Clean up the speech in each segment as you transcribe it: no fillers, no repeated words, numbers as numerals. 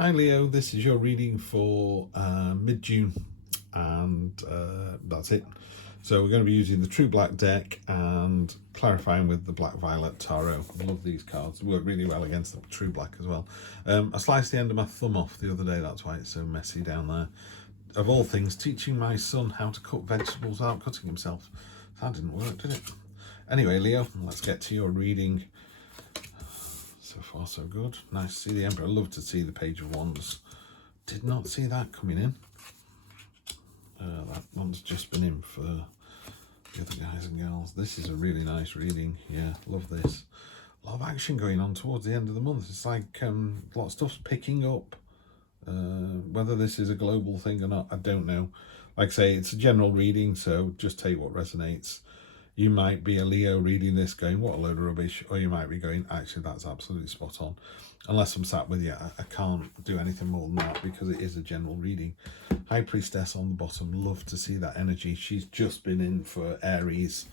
Hi Leo, this is your reading for mid-June, and that's it. So we're going to be using the True Black deck and clarifying with the Black Violet Tarot. I love these cards, work really well against the True Black as well. I sliced the end of my thumb off the other day, that's why it's so messy down there. Of all things, teaching my son how to cook vegetables without cutting himself. That didn't work, did it? Anyway, Leo, let's get to your reading. So far, so good. Nice to see the Emperor. I love to see the Page of Wands. Did not see that coming in. That one's just been in for the other guys and girls. This is a really nice reading. Yeah, love this. A lot of action going on towards the end of the month. It's like a lot of stuff's picking up. Whether this is a global thing or not, I don't know. Like I say, it's a general reading, so just take what resonates. You might be a Leo reading this going, what a load of rubbish, or you might be going, actually, that's absolutely spot on. Unless I'm sat with you, I can't do anything more than that because it is a general reading. High Priestess on the bottom, love to see that energy. She's just been in for Aries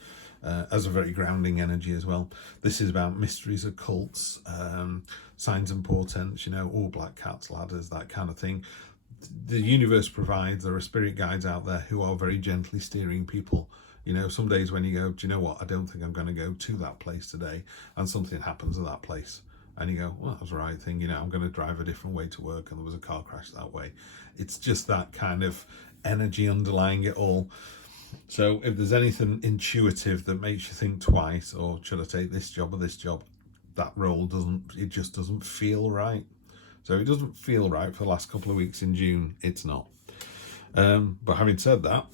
as a very grounding energy as well. This is about mysteries, occults, signs and portents, you know, all black cats, ladders, that kind of thing. The universe provides, there are spirit guides out there who are very gently steering people. You know, some days when you go, do you know what, I don't think I'm going to go to that place today, and something happens at that place. And you go, well, that was the right thing, you know, I'm going to drive a different way to work, and there was a car crash that way. It's just that kind of energy underlying it all. So if there's anything intuitive that makes you think twice, or should I take this job or this job, that role just doesn't feel right. So it doesn't feel right for the last couple of weeks in June, it's not. But having said that,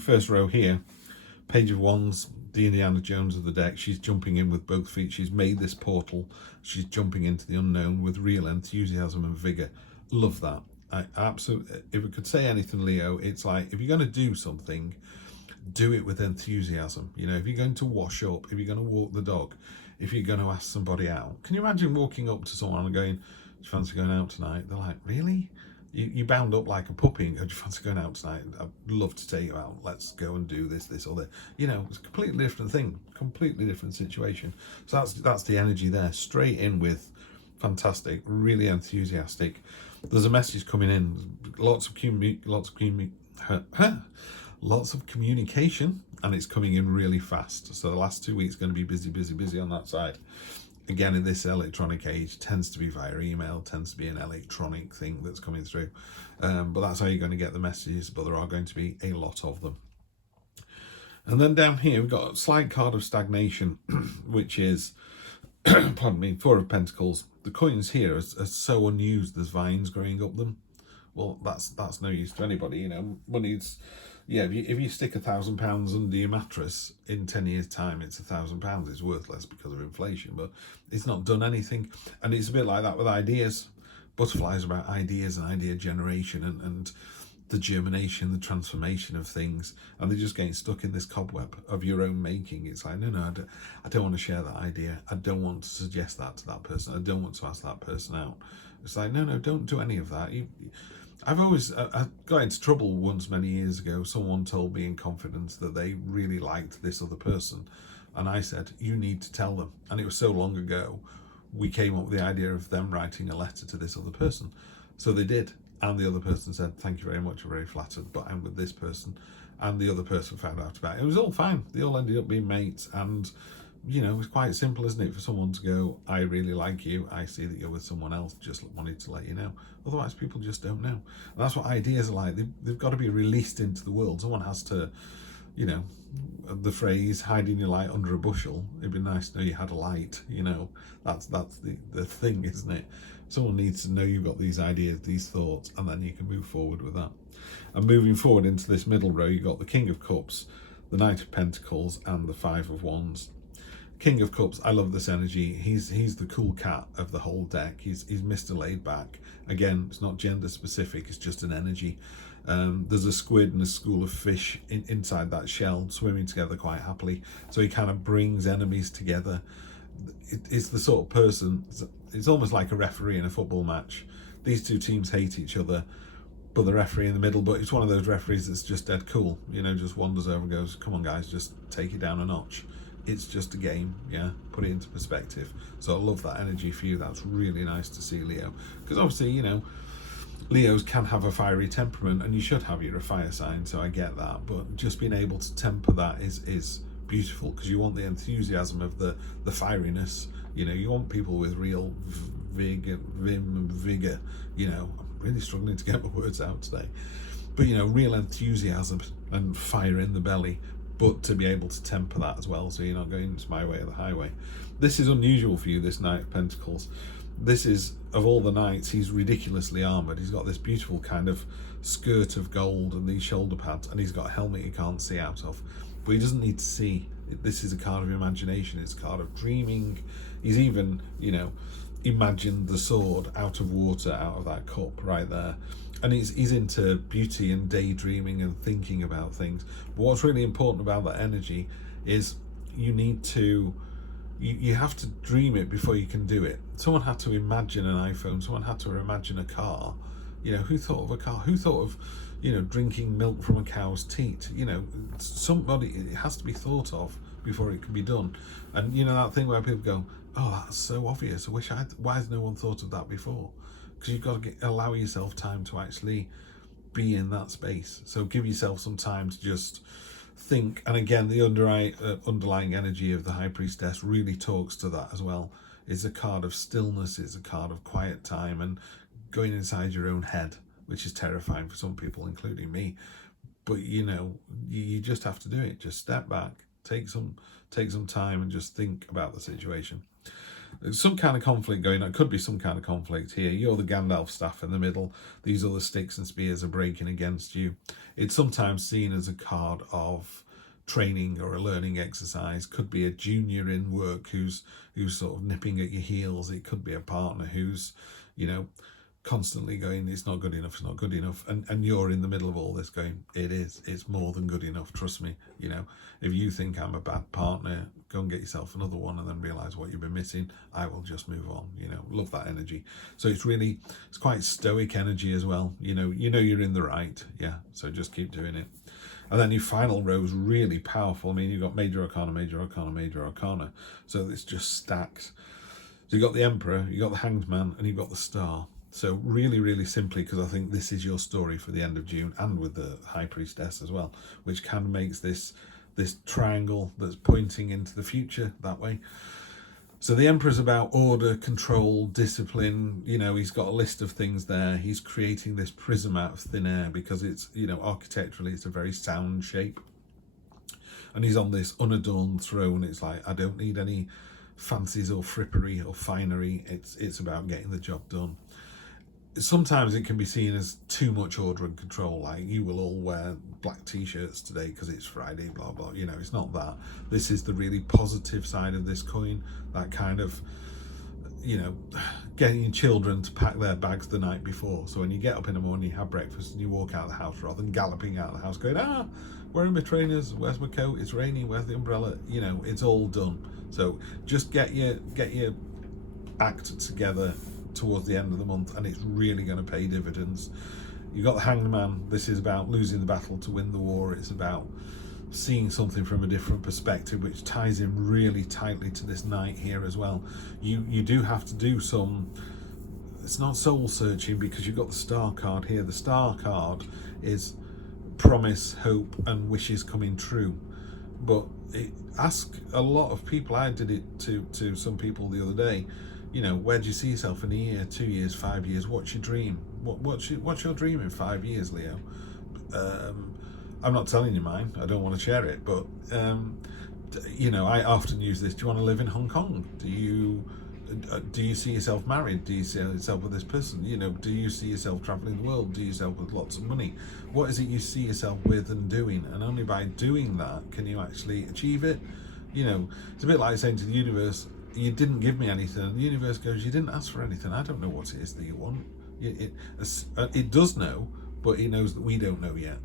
first row here, Page of Wands, the Indiana Jones of the deck. She's jumping in with both feet. She's made this portal. She's jumping into the unknown with real enthusiasm and vigor. Love that. I absolutely, if we could say anything, Leo, it's like, if you're going to do something, do it with enthusiasm. You know, if you're going to wash up, if you're going to walk the dog, if you're going to ask somebody out, can you imagine walking up to someone and going, do you fancy going out tonight? They're like, really? You bound up like a puppy and go, do you fancy going out tonight? I'd love to take you out. Let's go and do this or that. You know, it's a completely different thing, completely different situation. So that's the energy there. Straight in with fantastic, really enthusiastic. There's a message coming in. Lots of communication, and it's coming in really fast. So the last 2 weeks are going to be busy on that side. Again, in this electronic age, tends to be via email, tends to be an electronic thing that's coming through. But that's how you're going to get the messages, but there are going to be a lot of them. And then down here, we've got a slight card of stagnation, which is, pardon me, Four of Pentacles. The coins here are so unused, there's vines growing up them. Well, that's no use to anybody, you know. Money's, yeah, if you stick £1,000 under your mattress, in 10 years' time, it's £1,000. It's worthless because of inflation, but it's not done anything. And it's a bit like that with ideas. Butterflies are about ideas and idea generation and the germination, the transformation of things, and they're just getting stuck in this cobweb of your own making. It's like, no, I don't want to share that idea. I don't want to suggest that to that person. I don't want to ask that person out. It's like, no, don't do any of that. I got into trouble once many years ago. Someone told me in confidence that they really liked this other person. And I said, you need to tell them. And it was so long ago, we came up with the idea of them writing a letter to this other person. So they did. And the other person said, thank you very much, I'm very flattered, but I'm with this person. And the other person found out about it. It was all fine. They all ended up being mates. And, you know, it's quite simple, isn't it, for someone to go, I really like you, I see that you're with someone else, just wanted to let you know. Otherwise, people just don't know. And that's what ideas are like. They've got to be released into the world. Someone has to, you know, the phrase, hiding your light under a bushel. It'd be nice to know you had a light, you know. That's the thing, isn't it? Someone needs to know you've got these ideas, these thoughts, and then you can move forward with that. And moving forward into this middle row, you've got the King of Cups, the Knight of Pentacles, and the Five of Wands. King of Cups, I love this energy. He's the cool cat of the whole deck. He's Mr. Laid Back. Again, it's not gender specific, it's just an energy. There's a squid and a school of fish inside that shell swimming together quite happily. So he kind of brings enemies together. It's the sort of person, it's almost like a referee in a football match. These two teams hate each other, but the referee in the middle, but it's one of those referees that's just dead cool, you know, just wanders over and goes, come on guys, just take it down a notch. It's just a game, yeah, put it into perspective. So I love that energy for you. That's really nice to see, Leo, because obviously, you know, Leos can have a fiery temperament, and you should have, you're a fire sign, so I get that, but just being able to temper that is beautiful, because you want the enthusiasm of the fieriness. You know, you want people with real vim and vigor. You know, I'm really struggling to get my words out today, but you know, real enthusiasm and fire in the belly, but to be able to temper that as well, so you're not going, it's my way or the highway. This is unusual for you, this Knight of Pentacles. This is, of all the knights, he's ridiculously armoured. He's got this beautiful kind of skirt of gold and these shoulder pads, and he's got a helmet you can't see out of. But he doesn't need to see. This is a card of imagination. It's a card of dreaming. He's even, you know, imagined the sword out of water, out of that cup right there. And he's into beauty and daydreaming and thinking about things. But what's really important about that energy is you need to, you have to dream it before you can do it. Someone had to imagine an iPhone. Someone had to imagine a car. You know, who thought of a car? Who thought of, you know, drinking milk from a cow's teat? You know, somebody, it has to be thought of before it can be done. And you know, that thing where people go, oh, that's so obvious. I wish why has no one thought of that before? Because you've got to allow yourself time to actually be in that space. So give yourself some time to just think. And again, the underlying energy of the High Priestess really talks to that as well. It's a card of stillness, it's a card of quiet time and going inside your own head, which is terrifying for some people, including me. But you know, you just have to do it. Just step back, take some time and just think about the situation. There's some kind of conflict going on. It could be some kind of conflict here. You're the Gandalf staff in the middle. These other sticks and spears are breaking against you. It's sometimes seen as a card of training or a learning exercise. Could be a junior in work who's sort of nipping at your heels. It could be a partner who's, you know, constantly going, it's not good enough, it's not good enough, and you're in the middle of all this going, it's more than good enough, trust me. You know, if you think I'm a bad partner, go and get yourself another one and then realize what you've been missing. I will just move on. You know, love that energy. So it's quite stoic energy as well. You know you're in the right. Yeah, so just keep doing it. And then your final row is really powerful. I mean, you've got Major Arcana, Major Arcana, Major Arcana, so it's just stacked. So you've got the Emperor, you've got the Hanged Man, and you've got the Star. So really, really simply, because I think this is your story for the end of June, and with the High Priestess as well, which kind of makes this triangle that's pointing into the future that way. So the Emperor's about order, control, discipline. You know, he's got a list of things there. He's creating this prism out of thin air because it's, you know, architecturally it's a very sound shape. And he's on this unadorned throne. It's like, I don't need any fancies or frippery or finery. It's about getting the job done. Sometimes it can be seen as too much order and control, like you will all wear black t-shirts today because it's Friday, blah blah. You know, it's not that. This is the really positive side of this coin, that kind of, you know, getting your children to pack their bags the night before, so when you get up in the morning, you have breakfast and you walk out of the house, rather than galloping out of the house going, where are my trainers, where's my coat, it's raining, where's the umbrella. You know, it's all done. So just get your act together towards the end of the month, and it's really going to pay dividends. You've got the Hanged Man. This is about losing the battle to win the war. It's about seeing something from a different perspective, which ties in really tightly to this night here as well. You do have to do some, it's not soul searching, because you've got the Star card here. The Star card is promise, hope and wishes coming true, but ask a lot of people. I did it to some people the other day. You know, where do you see yourself in a year, 2 years, 5 years? What's your dream? What's your dream in 5 years, Leo? I'm not telling you mine. I don't want to share it, but you know, I often use this. Do you want to live in Hong Kong? Do you see yourself married? Do you see yourself with this person? You know, do you see yourself traveling the world? Do you see yourself with lots of money? What is it you see yourself with and doing? And only by doing that can you actually achieve it. You know, it's a bit like saying to the universe, you didn't give me anything, and the universe goes, you didn't ask for anything. I don't know what it is that you want. It does know, but it knows that we don't know yet.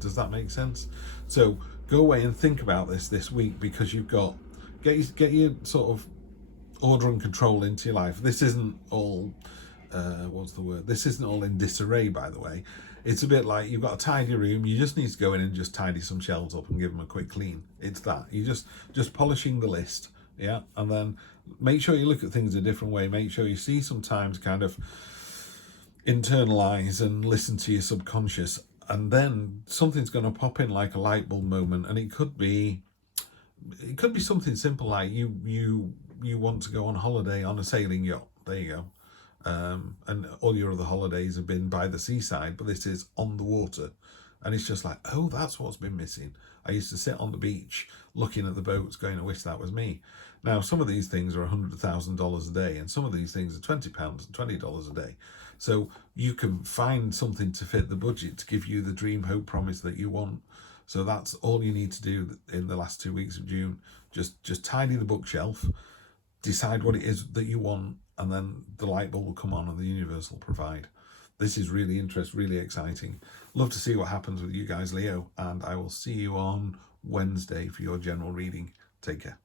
Does that make sense? So go away and think about this week, because you've got get your sort of order and control into your life. This isn't all this isn't all in disarray, by the way. It's a bit like you've got a tidy room, you just need to go in and just tidy some shelves up and give them a quick clean. It's that. You just polishing the list. Yeah, and then make sure you look at things a different way. Make sure you see sometimes kind of internalize and listen to your subconscious, and then something's going to pop in like a light bulb moment, and it could be something simple like you want to go on holiday on a sailing yacht. There you go. And all your other holidays have been by the seaside, but this is on the water. And it's just like, oh, that's what's been missing. I used to sit on the beach looking at the boats going, I wish that was me. Now, some of these things are $100,000 a day, and some of these things are £20 and $20 a day. So you can find something to fit the budget to give you the dream, hope, promise that you want. So that's all you need to do in the last 2 weeks of June. Just tidy the bookshelf, decide what it is that you want, and then the light bulb will come on and the universe will provide. This is really interesting, really exciting. Love to see what happens with you guys, Leo, and I will see you on Wednesday for your general reading. Take care.